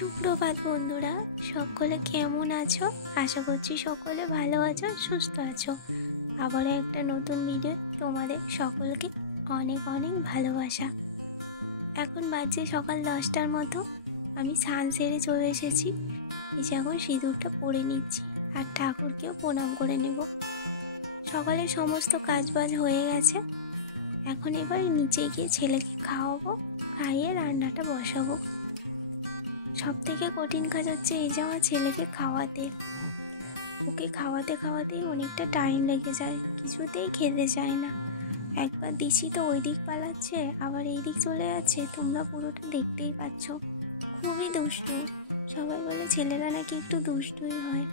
সুপ্রভাত বন্ধুরা, সকলে কেমন আছো? আশা করছি সকলে ভালো আছো, সুস্থ আছো। আবারও একটা নতুন ভিডিও তোমাদের সকলকে অনেক অনেক ভালোবাসা। এখন বাজে সকাল 10টার মতো। আমি স্নান সেরে চলে এসেছি। এসে এখন সিঁদুরটা পরে নিচ্ছি আর ঠাকুরকেও প্রণাম করে নেব। সকালে সমস্ত কাজবাজ হয়ে গেছে। এখন এবার নিচে গিয়ে ছেলেকে খাওয়াবো, খাইয়ে রান্নাটা বসাবো। সব থেকে কঠিন কাজ হচ্ছে এই যে আমার ছেলেকে খাওয়াতে। ওকে খাওয়াতে খাওয়াতেই অনেকটা টাইম লেগে যায়, কিছুতেই খেতে চায় না। একবার দিছি তো ওই দিক পালাচ্ছে, আবার এই দিক চলে যাচ্ছে। তোমরা পুরোটা দেখতেই পাচ্ছ। খুবই দুষ্টু। সবাই বলে ছেলেরা নাকি একটু দুষ্টুই হয়।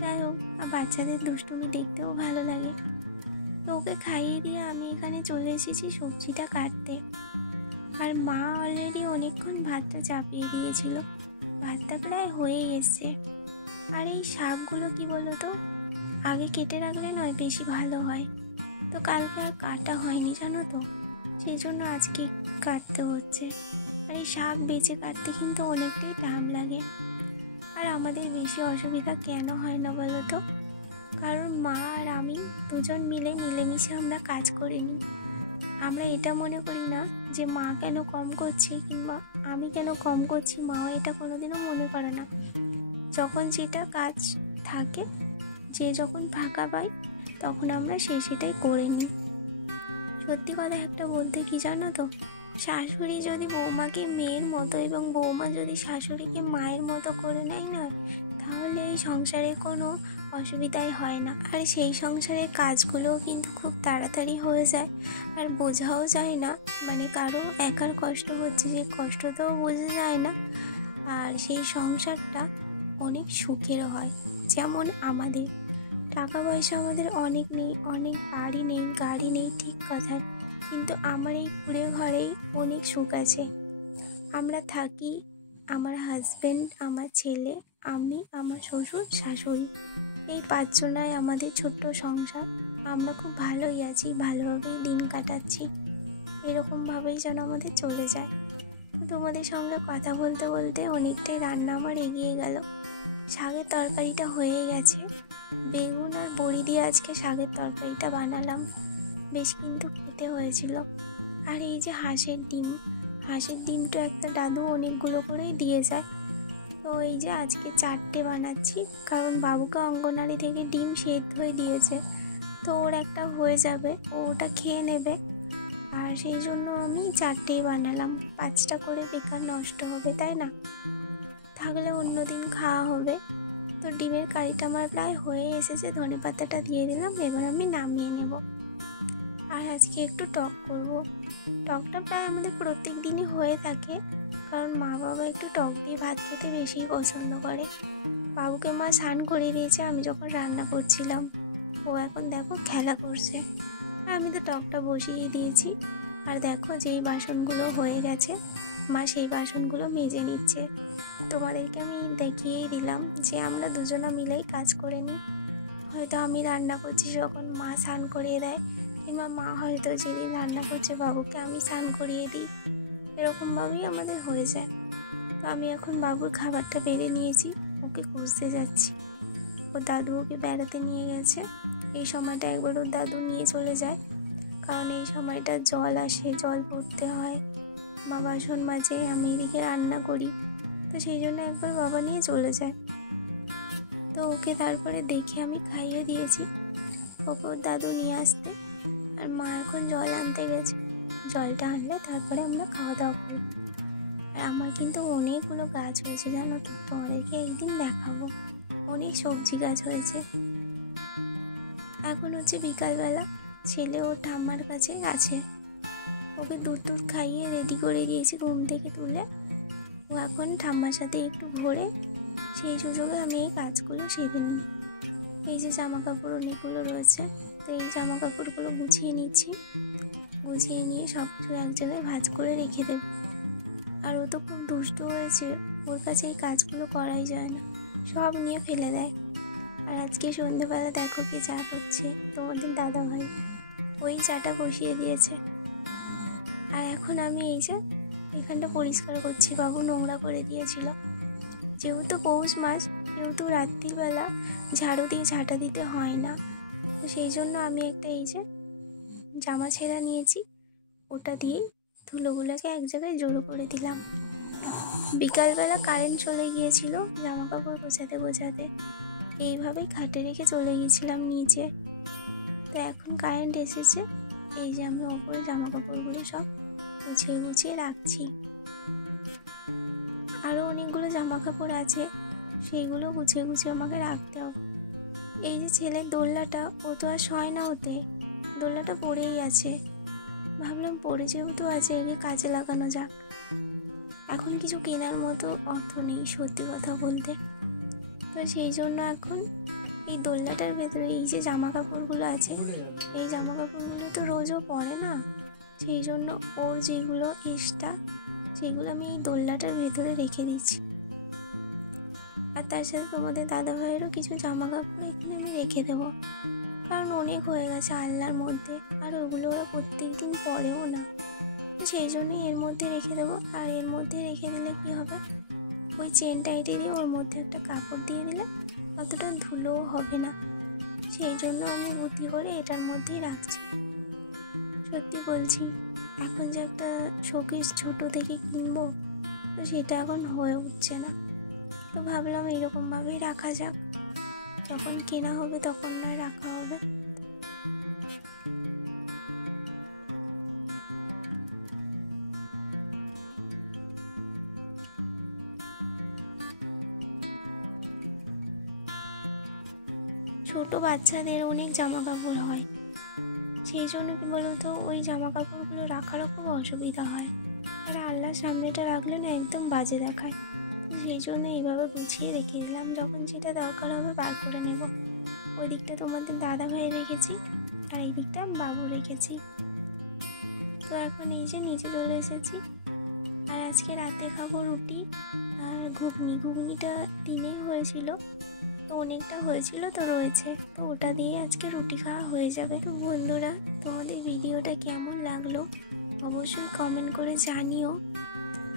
যাই হোক, আর বাচ্চাদের দুষ্টুমি দেখতেও ভালো লাগে। তো ওকে খাইয়ে দিয়ে আমি এখানে চলে এসেছি সবজিটা কাটতে। আর মা অলরেডি অনেকক্ষণ ভাতটা চাপিয়ে দিয়েছিল। ভাতটা প্রায় হয়েই এসছে। আর এই শাকগুলো কি বলো তো, আগে কেটে রাখলে নয় বেশি ভালো হয়। তো কালকে আর কাটা হয়নি জানো তো, সেই জন্য আজকে কাটতে হচ্ছে। আর এই শাক বেছে কাটতে কিন্তু অনেকটাই টাইম লাগে। আর আমাদের বেশি অসুবিধা কেন হয় না বলো তো, কারণ মা আর আমি দুজন মিলেমিশে আমরা কাজ করে নিই। আমরা এটা মনে করি না যে মা কেন কম করছে কিংবা আমি কেন কম করছি, মাও এটা কোনোদিনও মনে করে না। যখন যেটা কাজ থাকে, যে যখন ফাঁকা পাই তখন আমরা সেটাই করে নিই। সত্যি কথা একটা বলতে কি জানো তো, শাশুড়ি যদি বৌমাকে মেয়ের মতো এবং বৌমা যদি শাশুড়িকে মায়ের মতো করে নেয় না, তাহলে এই সংসারে কোনো অসুবিধাই হয় না। আর সেই সংসারের কাজগুলোও কিন্তু খুব তাড়াতাড়ি হয়ে যায়, আর বোঝাও যায় না। মানে কারো একার কষ্ট হচ্ছে, যে কষ্টটাও বোঝা যায় না। আর সেই সংসারটা অনেক সুখেরও হয়। যেমন আমাদের টাকা পয়সা আমাদের অনেক নেই, অনেক বাড়ি নেই, গাড়ি নেই, ঠিক কথা, কিন্তু আমার এই কুঁড়ে ঘরেই অনেক সুখ আছে। আমরা থাকি, আমার হাজব্যান্ড, আমার ছেলে, আমি, আমার শ্বশুর শাশুড়ি, এই 5 জনায় আমাদের ছোট্ট সংসার। আমরা খুব ভালোই আছি, ভালোভাবেই দিন কাটাচ্ছি। এরকমভাবেই যেন আমাদের চলে যায়। তোমাদের সঙ্গে কথা বলতে বলতে অনেকটাই রান্না আমার এগিয়ে গেল। শাকের তরকারিটা হয়ে গেছে। বেগুন আর বড়ি দিয়ে আজকে শাকের তরকারিটা বানালাম। বেশ কিন্তু খেতে হয়েছিল। আর এই যে হাঁসের ডিমটা একটা দাদু অনেকগুলো করেই দিয়ে যায়। তো এই যে আজকে 4টে বানাচ্ছি, কারণ বাবুকে অঙ্গনারী থেকে ডিম সেদ্ধ হয়ে দিয়েছে। তো ওর একটা হয়ে যাবে, ও ওটা খেয়ে নেবে। আর সেই জন্য আমি 4টেই বানালাম। 5টা করে বেকার নষ্ট হবে, তাই না? থাকলে অন্য দিন খাওয়া হবে। তো ডিমের কারিটা আমার প্রায় হয়ে এসেছে, ধনেপাতাটা দিয়ে দিলাম। এবার আমি নামিয়ে নেব। আর আজকে একটু টক করব। টকটা প্রায় আমাদের প্রত্যেক দিনই হয়ে থাকে, কারণ মা বাবা একটু টক দিয়ে ভাত খেতে বেশি পছন্দ করে। বাবুকে মা স্নান করিয়ে দিয়েছে আমি যখন রান্না করছিলাম। ও এখন দেখো খেলা করছে। আর আমি তো টকটা বসিয়ে দিয়েছি। আর দেখো যেই বাসনগুলো হয়ে গেছে, মা সেই বাসনগুলো মেজে নিচ্ছে। তোমাদেরকে আমি দেখিয়েই দিলাম যে আমরা দুজনা মিলেই কাজ করে নিই। হয়তো আমি রান্না করছি যখন মা স্নান করিয়ে দেয়, কিংবা মা হয়তো যেদিন রান্না করছে বাবুকে আমি স্নান করিয়ে দিই। এরকমভাবেই আমাদের হয়ে যায়। তো আমি এখন বাবুর খাবারটা বেড়ে নিয়েছি, ওকে খুঁজতে যাচ্ছি। ওর দাদু ওকে বেড়াতে নিয়ে গেছে। এই সময়টা একবার ওর দাদু নিয়ে চলে যায়, কারণ এই সময়টা জল আসে, জল পড়তে হয়, মা বাসন মাজে, আমি এদিকে রান্না করি। তো সেই জন্য একবার বাবা নিয়ে চলে যায়। তো ওকে তারপরে দেখে আমি খাইয়ে দিয়েছি, ওকে ওর দাদু নিয়ে আসতে। আর মা এখন জল আনতে গেছে। জলটা আনলে তারপরে আমরা খাওয়া দাওয়া করব। আর আমার কিন্তু অনেকগুলো গাছ হয়েছে জানো তো, তোমাদেরকে একদিন দেখাবো। অনেক সবজি গাছ হয়েছে। এখন হচ্ছে বিকালবেলা, ছেলে ওর ঠাম্মার কাছে আছে। ওকে দুধ খাইয়ে রেডি করে দিয়েছি ঘুম থেকে তুলে। ও এখন ঠাম্মার সাথে একটু ঘোরে, সেই সুযোগে আমি এই কাজগুলো সেরে নিই। এই যে জামা কাপড় অনেকগুলো রয়েছে, তো এই জামা কাপড়গুলো গুছিয়ে নিচ্ছি। গুছিয়ে নিয়ে সব কিছু এক জায়গায় ভাঁজ করে রেখে দেব। আর ও তো খুব দুষ্ট হয়েছে, ওর কাছে এই কাজগুলো করাই যায় না, সব নিয়ে ফেলে দেয়। আর আজকে সন্ধ্যেবেলা দেখো কে চা করছে, তোমাদের দাদা ভাই। ওই চাটা বসিয়ে দিয়েছে। আর এখন আমি এই যে এখানটা পরিষ্কার করছি, বাবু নোংরা করে দিয়েছিল। যেহেতু পৌষ মাস, যেহেতু রাত্রিবেলা ঝাড়ু দিয়ে ঝাঁটা দিতে হয় না, তো সেই জন্য আমি একটা এই যে জামা ছেঁড়া নিয়েছি, ওটা দিয়েই ধুলোগুলোকে এক জায়গায় জড়ো করে দিলাম। বিকালবেলা কারেন্ট চলে গিয়েছিল জামা কাপড় গোছাতে গোছাতে, এইভাবেই খাটে রেখে চলে গিয়েছিলাম নিচে। তো এখন কারেন্ট এসেছে, এই যে আমি ওপরে জামা কাপড়গুলো সব গুছিয়ে গুছিয়ে রাখছি। আরও অনেকগুলো জামা কাপড় আছে, সেইগুলো গুছিয়ে গুছিয়ে আমাকে রাখতে হবে। এই যে ছেলের দোলনাটা, ও তো আর শয় না ওতে, দোলনাটা পড়েই আছে। ভাবলাম পড়ে যেহেতু আছে, একে কাজে লাগানো যাক। এখন কিছু কেনার মতো অর্থ নেই সত্যি কথা বলতে, তো সেই জন্য এখন এই দোলনাটার ভেতরে এই যে জামা কাপড়গুলো আছে, এই জামা কাপড়গুলো তো রোজও পরে না, সেই জন্য ওর যেগুলো এক্সট্রা সেগুলো আমি এই দোলনাটার ভেতরে রেখে দিচ্ছি। আর তার সাথে তোমাদের দাদা ভাইয়েরও কিছু জামা কাপড় এখানে আমি রেখে দেবো, কারণ অনেক হয়ে গেছে আলনার মধ্যে, আর ওগুলো ওরা প্রত্যেক দিন পরেও না, সেই জন্যই এর মধ্যে রেখে দেবো। আর এর মধ্যে রেখে দিলে কি হবে, ওই চেনটা এঁটে দিয়ে ওর মধ্যে একটা কাপড় দিয়ে দিলে অতটা ধুলোও হবে না, সেই জন্য আমি বুদ্ধি করে এটার মধ্যেই রাখছি। সত্যি বলছি, এখন যে একটা শোকেস ছোটো থেকে কিনবো, তো সেটা এখন হয়ে উঠছে না, তো ভাবলাম এইরকমভাবেই রাখা যাক, যখন কেনা হবে তখন নয় রাখা হবে। ছোট বাচ্চাদের অনেক জামা কাপড় হয়, সেই জন্য কি বলতো ওই জামা কাপড়গুলো রাখারও খুব অসুবিধা হয়, আর আল্লাহর সামনেটা রাখলে না একদম বাজে দেখায়, তো সেই জন্য এইভাবে গুছিয়ে রেখে দিলাম, যখন যেটা দরকার হবে বার করে নেব। ওই দিকটা তোমাদের দাদা ভাই রেখেছি, আর এই দিকটা বাবু রেখেছি। তো এখন এই যে নিচে চলে এসেছি, আর আজকে রাতে খাবো রুটি আর ঘুগনি। ঘুগনিটা দিনেই হয়েছিল, তো অনেকটা হয়েছিল তো রয়েছে, তো ওটা দিয়ে আজকে রুটি খাওয়া হয়ে যাবে। তো বন্ধুরা, তোমাদের ভিডিওটা কেমন লাগলো অবশ্যই কমেন্ট করে জানিও।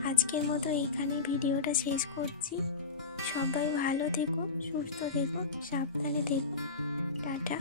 আজকের মতো এইখানে ভিডিওটা শেষ করছি। সবাই ভালো থেকো, সুস্থ থেকো, সাবধানে থেকো, টাটা।